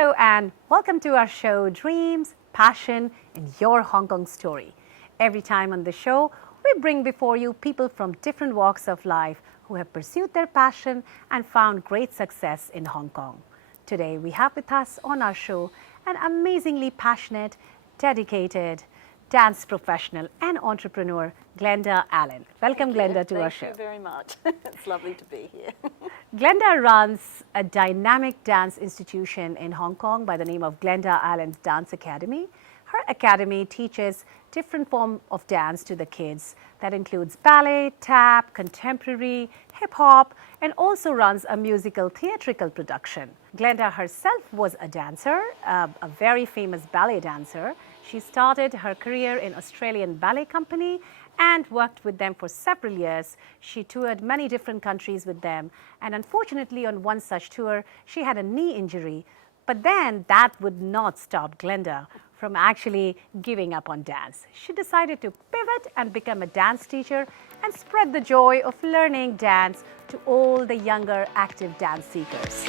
Hello and welcome to our show, Dreams, Passion, and Your Hong Kong Story. Every time on the show, we bring before you people from different walks of life who have pursued their passion and found great success in Hong Kong. Today, we have with us on our show an amazingly passionate, dedicated dance professional and entrepreneur, Glenda Allen. Welcome, Glenda, to our show. Thank you very much. It's lovely to be here. Glenda runs a dynamic dance institution in Hong Kong by the name of Glenda Allen's Dance Academy. Her academy teaches different forms of dance to the kids. That includes ballet, tap, contemporary, hip-hop, and also runs a musical theatrical production. Glenda herself was a dancer, a very famous ballet dancer. She started her career in Australian Ballet Company and worked with them for several years. She toured many different countries with them, and unfortunately on one such tour, she had a knee injury. But then that would not stop Glenda from actually giving up on dance. She decided to pivot and become a dance teacher and spread the joy of learning dance to all the younger active dance seekers.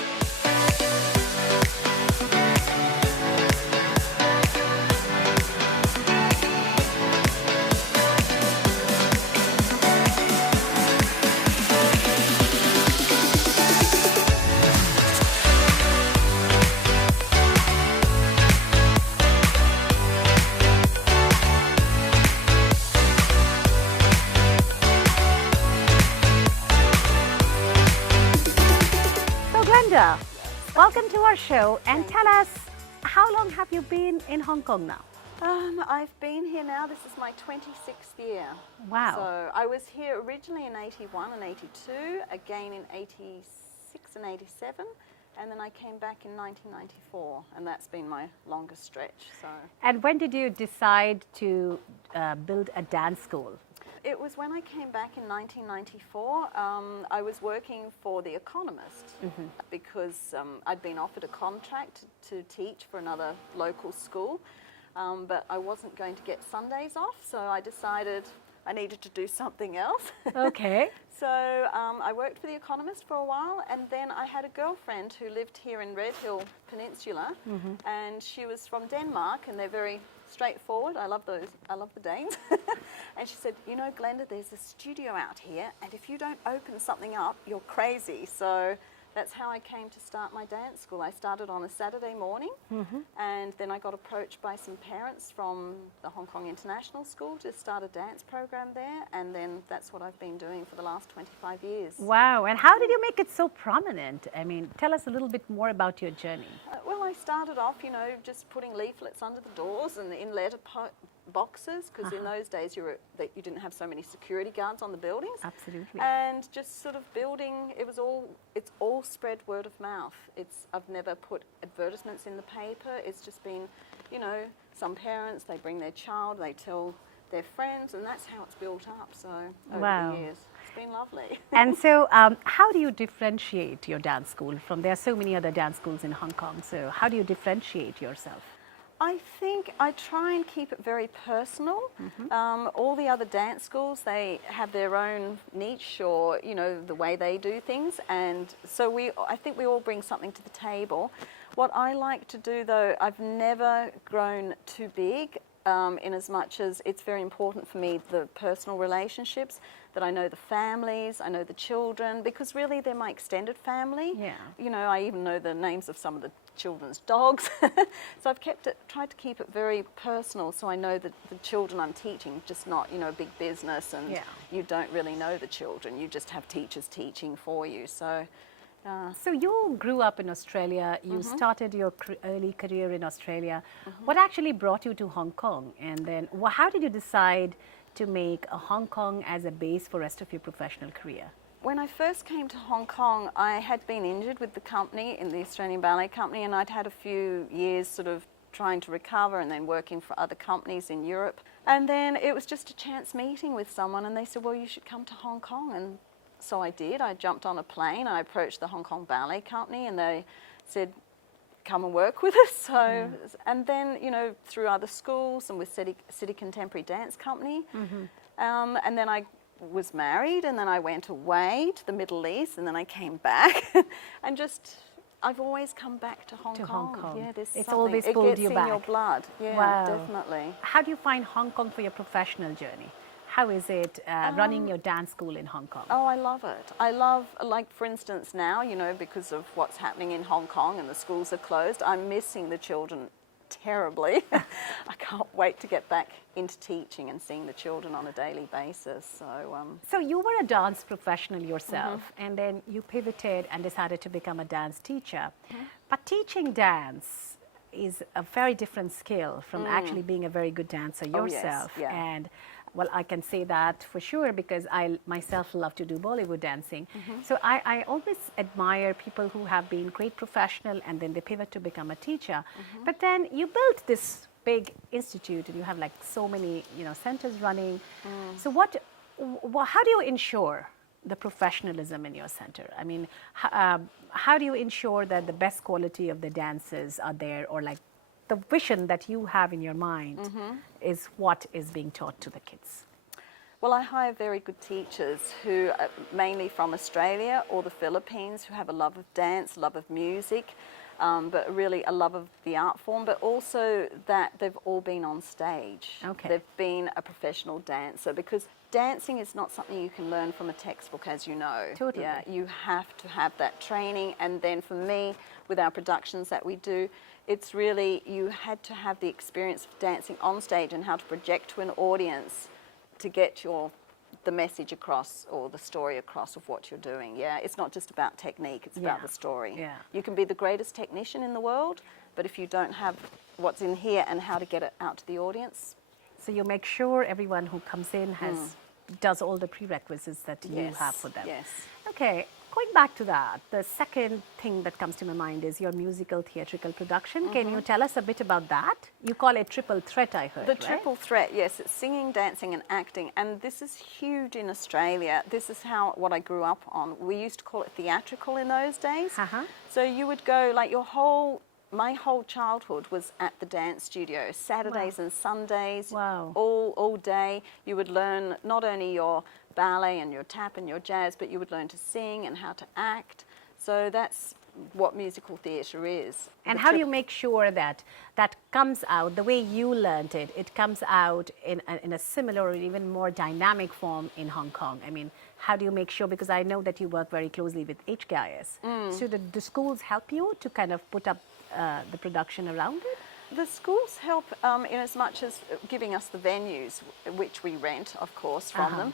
Welcome to our show, and tell us, how long have you been in Hong Kong now? I've been here now, this is my 26th year. Wow. So I was here originally in 81 and 82, again in 86 and 87, and then I came back in 1994, and that's been my longest stretch. And when did you decide to build a dance school? It was when I came back in 1994. I was working for The Economist because I'd been offered a contract to teach for another local school, but I wasn't going to get Sundays off, so I decided I needed to do something else. Okay. So I worked for The Economist for a while, and then I had a girlfriend who lived here in Red Hill Peninsula, and she was from Denmark, and they're very straightforward. I love the Danes. And she said, you know, Glenda, there's a studio out here, and if you don't open something up, you're crazy. So that's how I came to start my dance school. I started on a Saturday morning, and then I got approached by some parents from the Hong Kong International School to start a dance program there, and then that's what I've been doing for the last 25 years. Wow, and how did you make it so prominent? I mean, tell us a little bit more about your journey. Well, I started off, you know, just putting leaflets under the doors and in letter boxes, because in those days you didn't have so many security guards on the buildings. Absolutely. And just sort of building, it's all spread word of mouth. I've never put advertisements in the paper. It's just been, you know, some parents, they bring their child, they tell their friends, and that's how it's built up. So over the years, it's been lovely. And so how do you differentiate your dance school from, there are so many other dance schools in Hong Kong, so how do you differentiate yourself? I think I try and keep it very personal. All the other dance schools, they have their own niche, or, you know, the way they do things, and so I think we all bring something to the table. What I like to do, though, I've never grown too big, in as much as it's very important for me, the personal relationships, that I know the families, I know the children, because really they're my extended family. Yeah. You know, I even know the names of some of the children's dogs. So I've tried to keep it very personal, so I know that the children I'm teaching, just not, you know, big business, and you don't really know the children, you just have teachers teaching for you. So so you grew up in Australia, you started your early career in Australia. What actually brought you to Hong Kong? And then how did you decide to make Hong Kong as a base for the rest of your professional career? When I first came to Hong Kong, I had been injured with the company, in the Australian Ballet Company, and I'd had a few years sort of trying to recover and then working for other companies in Europe. And then it was just a chance meeting with someone, and they said, well, you should come to Hong Kong. And so I did. I jumped on a plane, I approached the Hong Kong Ballet Company, and they said, come and work with us. So, and then, you know, through other schools and with City Contemporary Dance Company. And then I was married, and then I went away to the Middle East, and then I came back and just I've always come back to Hong Kong. Yeah, there's It's something. always it pulled gets you in back. your blood. Yeah, Wow. definitely. How do you find Hong Kong for your professional journey? How is it running your dance school in Hong Kong? Oh, I love it. I love, like for instance now, you know, because of what's happening in Hong Kong and the schools are closed, I'm missing the children terribly. I can't wait to get back into teaching and seeing the children on a daily basis. So you were a dance professional yourself, and then you pivoted and decided to become a dance teacher. But teaching dance is a very different skill from actually being a very good dancer yourself. Oh, yes, yeah. And well, I can say that for sure because I myself love to do Bollywood dancing. So I always admire people who have been great professional and then they pivot to become a teacher. But then you built this big institute and you have like so many, you know, centers running. So how do you ensure the professionalism in your center? I mean, how do you ensure that the best quality of the dances are there, or like the vision that you have in your mind is what is being taught to the kids? Well, I hire very good teachers who are mainly from Australia or the Philippines, who have a love of dance, love of music, but really a love of the art form, but also that they've all been on stage. Okay. They've been a professional dancer, because dancing is not something you can learn from a textbook, as you know. Totally. Yeah, you have to have that training. And then for me, with our productions that we do, it's really, you had to have the experience of dancing on stage and how to project to an audience to get the message across or the story across of what you're doing. Yeah, it's not just about technique, it's about the story. Yeah. You can be the greatest technician in the world, but if you don't have what's in here and how to get it out to the audience. So you make sure everyone who comes in does all the prerequisites that you have for them. Yes. Okay, going back to that, the second thing that comes to my mind is your musical theatrical production. Can you tell us a bit about that? You call it triple threat, I heard, The right? triple threat, yes, it's singing, dancing and acting, and this is huge in Australia. This is what I grew up on. We used to call it theatrical in those days. So you would go, like my whole childhood was at the dance studio, Saturdays and Sundays, all day. You would learn not only your ballet and your tap and your jazz, but you would learn to sing and how to act. So that's what musical theatre is. And how do you make sure that that comes out, the way you learned it, it comes out in a similar or even more dynamic form in Hong Kong? I mean, how do you make sure, because I know that you work very closely with HKIS, so the schools help you to kind of put up the production around it? The schools help in as much as giving us the venues, which we rent, of course, from them,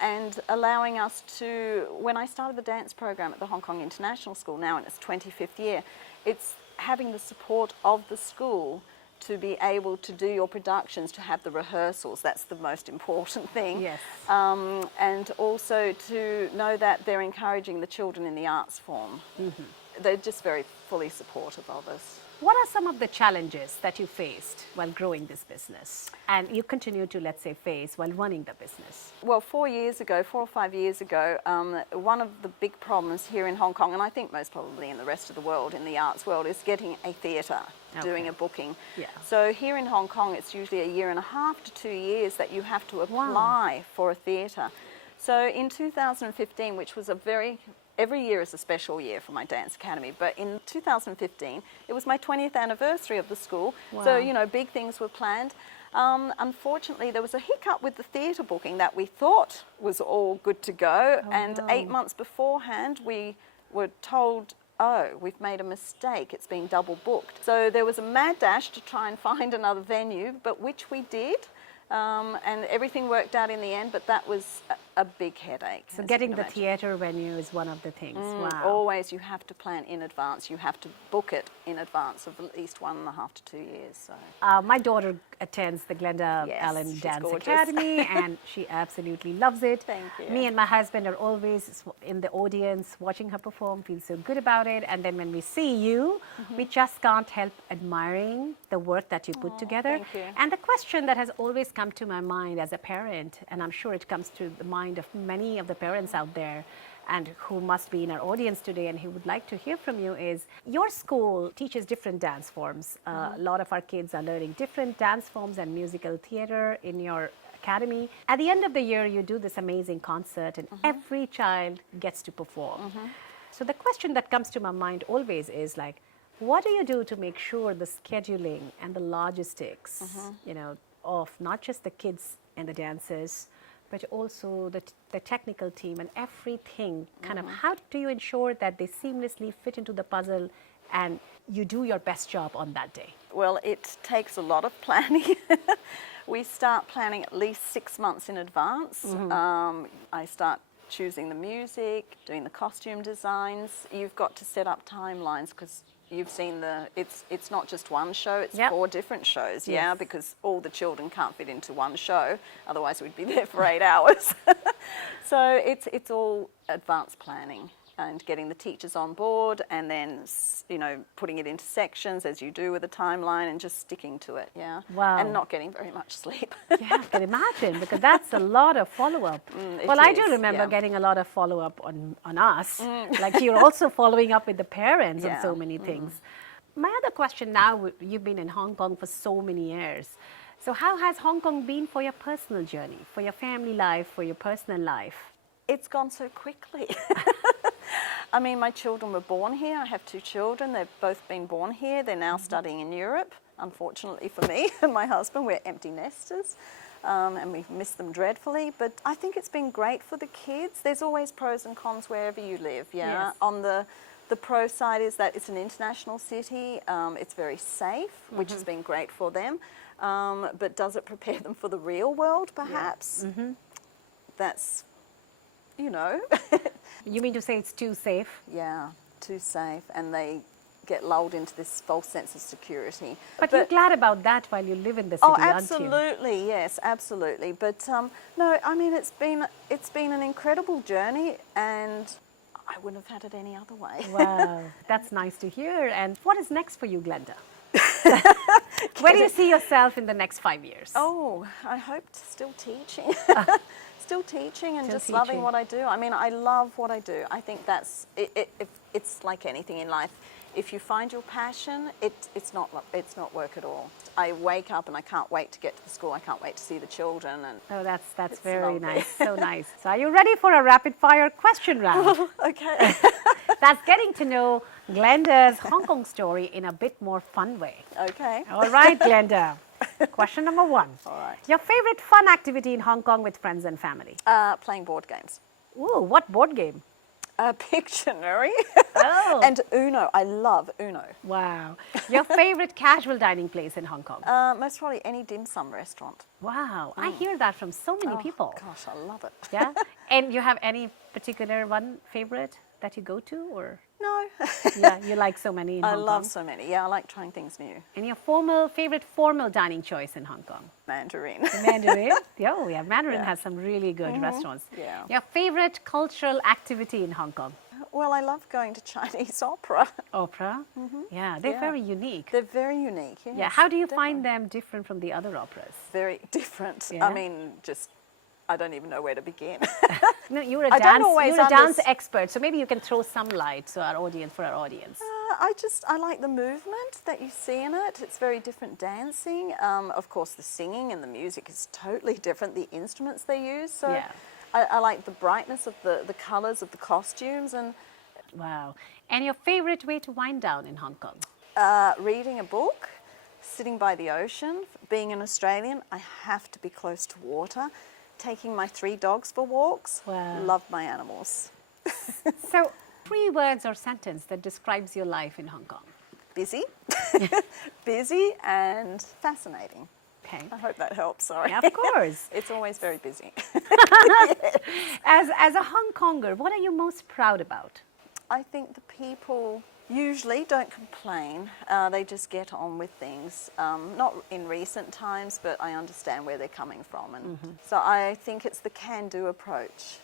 and allowing us to, when I started the dance program at the Hong Kong International School now in its 25th year, it's having the support of the school to be able to do your productions, to have the rehearsals. That's the most important thing. Yes. And also to know that they're encouraging the children in the arts form. They're just very fully supportive of us. What are some of the challenges that you faced while growing this business, and you continue to, let's say, face while running the business? Well, 4 or 5 years ago, one of the big problems here in Hong Kong, and I think most probably in the rest of the world, in the arts world, is getting a theatre, doing a booking. Yeah. So here in Hong Kong, it's usually 1.5 to 2 years that you have to apply for a theatre. So in 2015, which was every year is a special year for my dance academy, but in 2015, it was my 20th anniversary of the school. So, you know, big things were planned. Unfortunately, there was a hiccup with the theatre booking that we thought was all good to go, and 8 months beforehand, we were told, oh, we've made a mistake, it's been double booked. So there was a mad dash to try and find another venue, but which we did. And everything worked out in the end, but that was a big headache. So getting the theatre venue is one of the things. Always, you have to plan in advance. You have to book it in advance of at least 1.5 to 2 years. So. My daughter attends the Glenda Allen Dance Academy, and she absolutely loves it. Thank you. Me and my husband are always in the audience watching her perform, feel so good about it. And then when we see you, we just can't help admiring the work that you put together. Thank you. And the question that has always come to my mind as a parent, and I'm sure it comes to the mind of many of the parents out there and who must be in our audience today and who would like to hear from you, is your school teaches different dance forms. A lot of our kids are learning different dance forms and musical theater in your academy. At the end of the year, you do this amazing concert and every child gets to perform. So the question that comes to my mind always is like, what do you do to make sure the scheduling and the logistics, you know, of not just the kids and the dancers, but also the technical team and everything, kind of how do you ensure that they seamlessly fit into the puzzle and you do your best job on that day? Well, it takes a lot of planning. We start planning at least 6 months in advance. I start choosing the music, doing the costume designs. You've got to set up timelines because you've seen it's not just one show, it's 4 different shows, because all the children can't fit into one show, otherwise we'd be there for 8 hours. So it's all advanced planning and getting the teachers on board and then, you know, putting it into sections as you do with a timeline and just sticking to it, Wow. And not getting very much sleep. Yeah, I can imagine, because that's a lot of follow-up. Well, I do remember getting a lot of follow-up on us. Like you're also following up with the parents on so many things. My other question now, you've been in Hong Kong for so many years. So how has Hong Kong been for your personal journey, for your family life, for your personal life? It's gone so quickly. I mean, my children were born here. I have 2 children. They've both been born here. They're now studying in Europe. Unfortunately for me and my husband, we're empty nesters, and we miss them dreadfully. But I think it's been great for the kids. There's always pros and cons wherever you live, Yes. On the pro side is that it's an international city. It's very safe, which has been great for them. But does it prepare them for the real world, perhaps? That's, you know. You mean to say it's too safe? Yeah, too safe, and they get lulled into this false sense of security. But you're glad about that while you live in the city, Oh, aren't you? absolutely, yes, absolutely. But no, I mean it's been an incredible journey, and I wouldn't have had it any other way. Wow, that's nice to hear. And what is next for you, Glenda? Where do you see yourself in the next 5 years? Oh, I hope still teaching. Still teaching and Still just loving teaching. what I do. I mean, I love what I do. I think that's it's like anything in life. If you find your passion, it's not work at all. I wake up and I can't wait to get to the school. I can't wait to see the children. And Oh, that's it's very lovely. nice. So nice. So are you ready for a rapid fire question round? Okay. That's getting to know Glenda's Hong Kong story in a bit more fun way. Okay. All right, Glenda. Question number 1. All right. Your favorite fun activity in Hong Kong with friends and family? Playing board games. Ooh, what board game? Pictionary. Oh. And Uno. I love Uno. Wow. Your favorite casual dining place in Hong Kong? Most probably any dim sum restaurant. Wow, I hear that from so many people. Gosh, I love it. Yeah? And you have any particular one favorite that you go to, or? No. Yeah, you like so many in I Hong Kong. love so many. Yeah, I like trying things new. And your favorite formal dining choice in Hong Kong? Mandarin. The Mandarin? Oh, yeah, Mandarin has some really good restaurants. Yeah. Your favorite cultural activity in Hong Kong? Well, I love going to Chinese opera. Opera? Yeah, they're Yeah. very unique. They're very unique. Yes, Yeah, how do you definitely. find them different from the other operas? Very different. Yeah. I mean, I don't even know where to begin. No, you're a I don't dance, always you're a dance underst- expert, so maybe you can throw some light to our audience, for our audience. I like the movement that you see in it. It's very different dancing. Of course, the singing and the music is totally different. The instruments they use. So Yeah. I like the brightness of the colours of the costumes and Wow. And your favorite way to wind down in Hong Kong? reading a book, sitting by the ocean. Being an Australian, I have to be close to water. Taking my 3 dogs for walks. Wow. Love my animals. So, 3 words or sentence that describes your life in Hong Kong. Busy, busy and fascinating. Okay. I hope that helps, sorry. Yeah, of course. It's always very busy. As a Hong Konger, what are you most proud about? I think the people usually don't complain. They just get on with things. Not in recent times, but I understand where they're coming from. And so I think it's the can-do approach.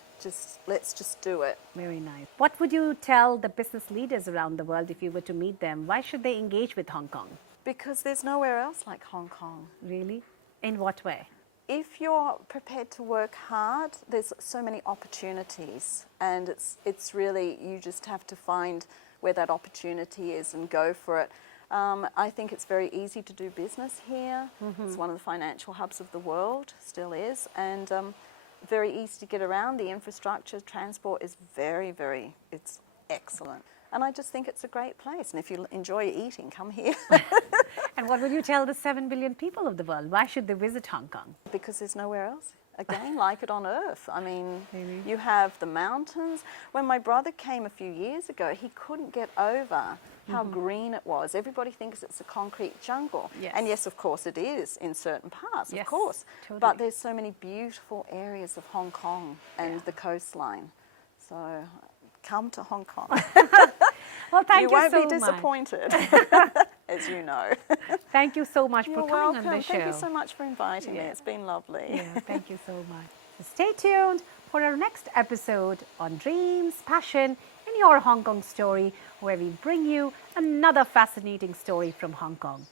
Let's just do it. Very nice. What would you tell the business leaders around the world if you were to meet them? Why should they engage with Hong Kong? Because there's nowhere else like Hong Kong. Really? In what way? If you're prepared to work hard, there's so many opportunities, and it's really, you just have to find where that opportunity is and go for it. I think it's very easy to do business here. It's one of the financial hubs of the world, still is, and very easy to get around. The infrastructure, transport is very, very, excellent. And I just think it's a great place. And if you enjoy eating, come here. And what would you tell the 7 billion people of the world? Why should they visit Hong Kong? Because there's nowhere else, again, like it on earth. I mean, Maybe. you have the mountains. When my brother came a few years ago, he couldn't get over how green it was. Everybody thinks it's a concrete jungle. Yes. And yes, of course it is in certain parts, Yes, of course. totally. But there's so many beautiful areas of Hong Kong and the coastline. So come to Hong Kong. Well, thank you so much. You won't be disappointed, as you know. Thank you so much for You're coming welcome. on the show. Thank you so much for inviting me. Yeah. It's been lovely. Yeah, thank you so much. So stay tuned for our next episode on dreams, passion, and your Hong Kong story, where we bring you another fascinating story from Hong Kong.